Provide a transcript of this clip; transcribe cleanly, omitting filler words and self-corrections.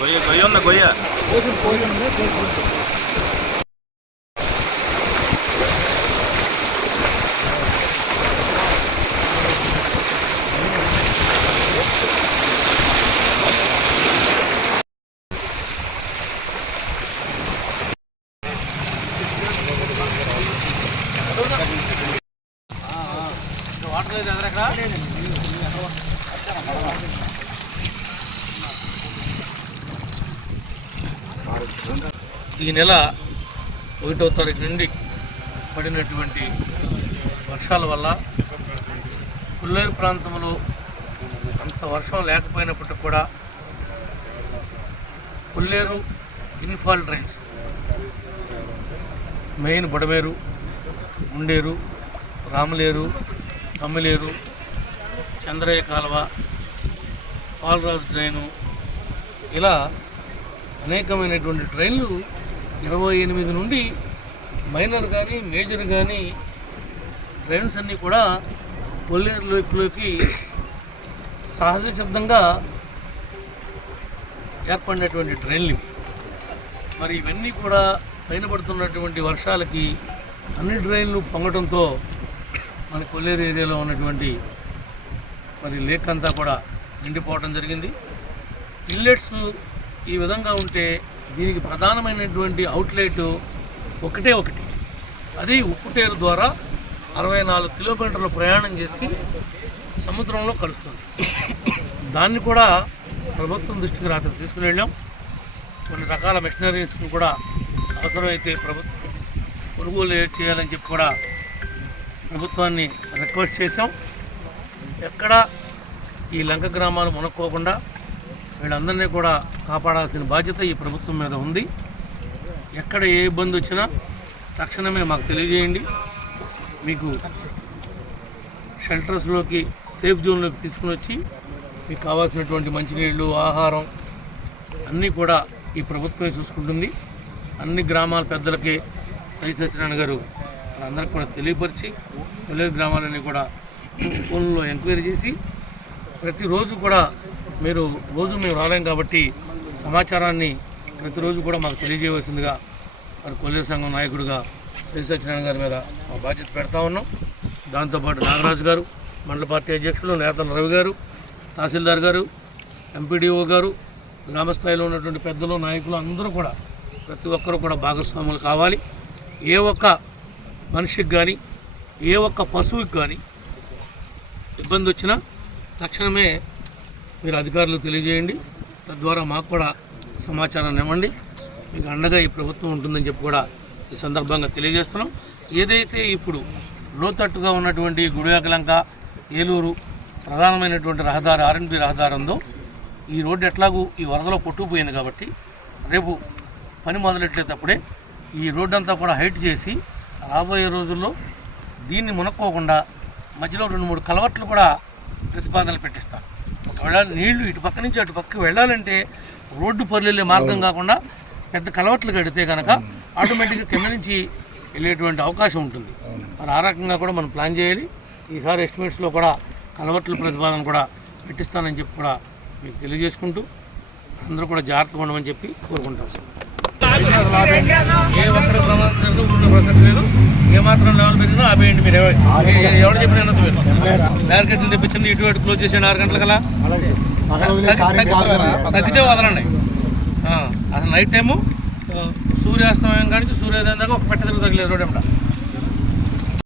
గొయ్య ఉందా గొయ్య వాటర్ లేదు ఎదురక్కడ ఈ నెల 1వ తారీఖు నుండి పడినటువంటి వర్షాల వల్ల కొల్లేరు ప్రాంతంలో అంత వర్షం లేకపోయినప్పటికీ కూడా కొల్లేరు ఇన్ఫాల్ డ్రైన్స్ మెయిన్ బొడమేరు, ఉండేరు, రామలేరు, తమ్మిలేరు, చంద్రయ్య కాలువ, పాలరాజు డ్రైను ఇలా అనేకమైనటువంటి డ్రైన్లు 28 నుండి మైనర్ కానీ మేజర్ కానీ డ్రైన్స్ అన్నీ కూడా కొల్లేరు లోకి సహజ సిద్ధంగా ఏర్పడినటువంటి డ్రైన్లు. మరి ఇవన్నీ కూడా పైన పడుతున్నటువంటి వర్షాలకి అన్ని డ్రైన్లు పొంగడంతో మన కొల్లేరు ఏరియాలో ఉన్నటువంటి మరి లేక్ అంతా కూడా నిండిపోవడం జరిగింది. ఇన్లెట్స్ ఈ విధంగా ఉంటే దీనికి ప్రధానమైనటువంటి అవుట్లెట్ ఒకటి, అది ఉప్పుటేరు ద్వారా 64 కిలోమీటర్ల ప్రయాణం చేసి సముద్రంలో కలుస్తుంది. దాన్ని కూడా ప్రభుత్వం దృష్టికి రాత్రి తీసుకుని వెళ్ళాం. కొన్ని రకాల మెషినరీస్ని కూడా అవసరమైతే ప్రభుత్వం కొనుగోలు చేయాలని చెప్పి కూడా ప్రభుత్వాన్ని రిక్వెస్ట్ చేశాం. ఎక్కడ ఈ లంక గ్రామాలు మునక్కోకుండా వీళ్ళందరినీ కూడా కాపాడాల్సిన బాధ్యత ఈ ప్రభుత్వం మీద ఉంది. ఎక్కడ ఏ ఇబ్బంది వచ్చినా తక్షణమే మాకు తెలియజేయండి. మీకు షెల్టర్స్లోకి, సేఫ్ జోన్లోకి తీసుకుని వచ్చి మీకు కావాల్సినటువంటి మంచినీళ్ళు, ఆహారం అన్నీ కూడా ఈ ప్రభుత్వమే చూసుకుంటుంది. అన్ని గ్రామాల పెద్దలకి సై సత్యనారాయణ గారు అందరికి కూడా తెలియపరిచి కొల్లేరు గ్రామాలన్నీ కూడా ఫోన్లో ఎంక్వైరీ చేసి ప్రతిరోజు కూడా మేము రాలేం కాబట్టి సమాచారాన్ని ప్రతిరోజు కూడా మాకు తెలియజేయవలసిందిగా మరి కొల్లేరు సంఘం నాయకుడిగా సై సత్యనారాయణ గారి మీద మా బాధ్యత పెడతా ఉన్నాం. దాంతోపాటు నాగరాజు గారు, మండల పార్టీ అధ్యక్షులు నేతల రవి గారు, తహసీల్దార్ గారు, ఎంపీడీఓ గారు, గ్రామస్థాయిలో ఉన్నటువంటి పెద్దలు, నాయకులు అందరూ కూడా ప్రతి ఒక్కరూ కూడా భాగస్వాములు కావాలి. ఏ ఒక్క మనిషికి కానీ ఏ ఒక్క పశువుకి కానీ ఇబ్బంది వచ్చినా తక్షణమే మీరు అధికారులకు తెలియజేయండి. తద్వారా మాకు కూడా సమాచారాన్ని ఇవ్వండి. మీకు అండగా ఈ ప్రభుత్వం ఉంటుందని చెప్పి కూడా ఈ సందర్భంగా తెలియజేస్తున్నాం. ఏదైతే ఇప్పుడు లోతట్టుగా ఉన్నటువంటి గుడివాకలంక, ఏలూరు ప్రధానమైనటువంటి రహదారి, ఆర్ఎన్బి రహదారి ఉందో ఈ రోడ్డు ఎట్లాగూ ఈ వరదలో కొట్టుకుపోయింది కాబట్టి రేపు పని మొదలెట్టేటప్పుడే ఈ రోడ్డు అంతా కూడా హైట్ చేసి రాబోయే రోజుల్లో దీన్ని మునక్కోకుండా మధ్యలో 2-3 కలవట్లు కూడా ప్రతిపాదనలు పెట్టిస్తాం. ఒకవేళ నీళ్లు ఇటు పక్క నుంచి అటు పక్కకి వెళ్ళాలంటే రోడ్డు పొరలే మార్గం కాకుండా పెద్ద కలవట్లు కడితే కనుక ఆటోమేటిక్గా కింద నుంచి వెళ్ళేటువంటి అవకాశం ఉంటుంది. మరి ఆ రకంగా కూడా మనం ప్లాన్ చేయాలి. ఈసారి ఎస్టిమేట్స్లో కూడా కలవట్ల ప్రతిపాదన కూడా పెట్టిస్తానని చెప్పి కూడా మీకు తెలియజేసుకుంటూ అందరూ కూడా జాగ్రత్తగా ఉండమని చెప్పి కోరుకుంటాం. ఏ ఒక్కరి ప్రమాదం ఉన్న ప్రసక్తి లేదు. ఏమాత్రం లెవెల్ పెరిగినా ఆపేయండి. మీరు ఎవరు చెప్పిన బ్యారికేట్లు తెప్పించండి, ఇటు క్లోజ్ చేసేయండి 6 గంటలకల్లా. తగ్గితే వదలండి. అసలు నైట్ టైము సూర్యాస్తమయం కానీ సూర్యోదయం దాకా ఒక పెట్ట తిరుగు తగ్గలేదు రోడ్ ఏమిట.